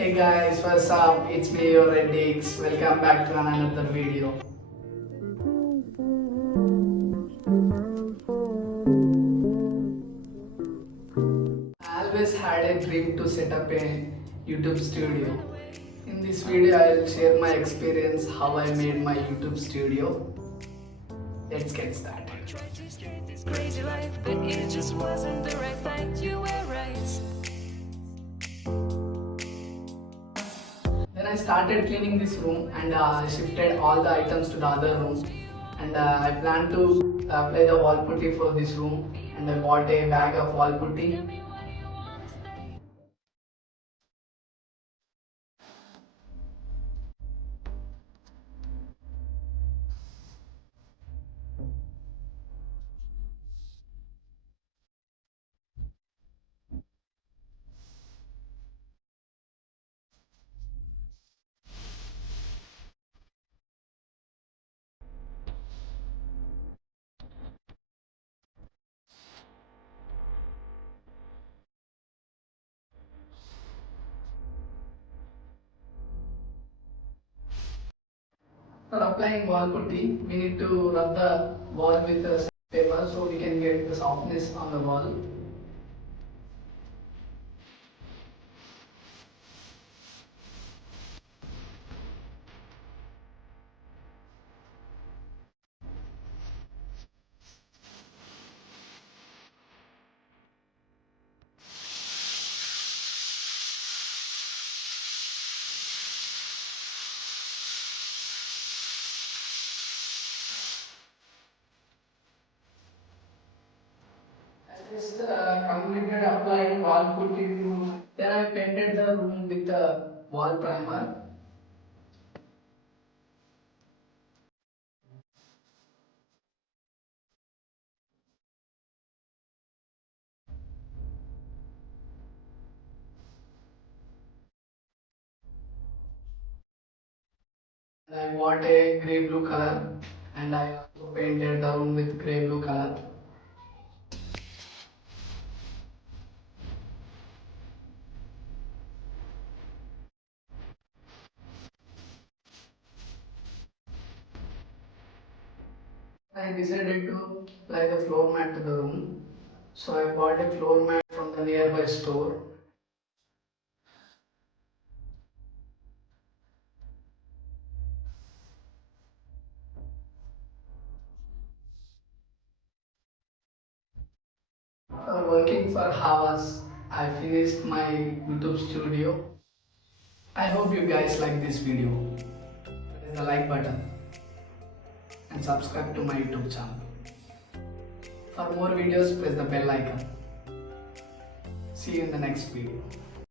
Hey guys, what's up? It's me, your Reddix. Welcome back to another video. I always had a dream to set up a YouTube studio. In this video, I'll share my experience how I made my YouTube studio. Let's get started. This crazy life, but it just wasn't the right fight. You were right. Then I started cleaning this room and shifted all the items to the other room. And I plan to apply the wall putty for this room. And I bought a bag of wall putty. For applying wall putty, we need to rub the wall with the paper so we can get the softness on the wall. I just completed applying wall putty. Then I painted the room with the wall primer. I bought a grey blue color and I also painted the room with grey blue color. I decided to apply the floor mat to the room. So I bought a floor mat from the nearby store. After working for hours, I finished my YouTube studio. I hope you guys like this video. Press the like button and subscribe to my YouTube channel. For more videos, press the bell icon. See you in the next video.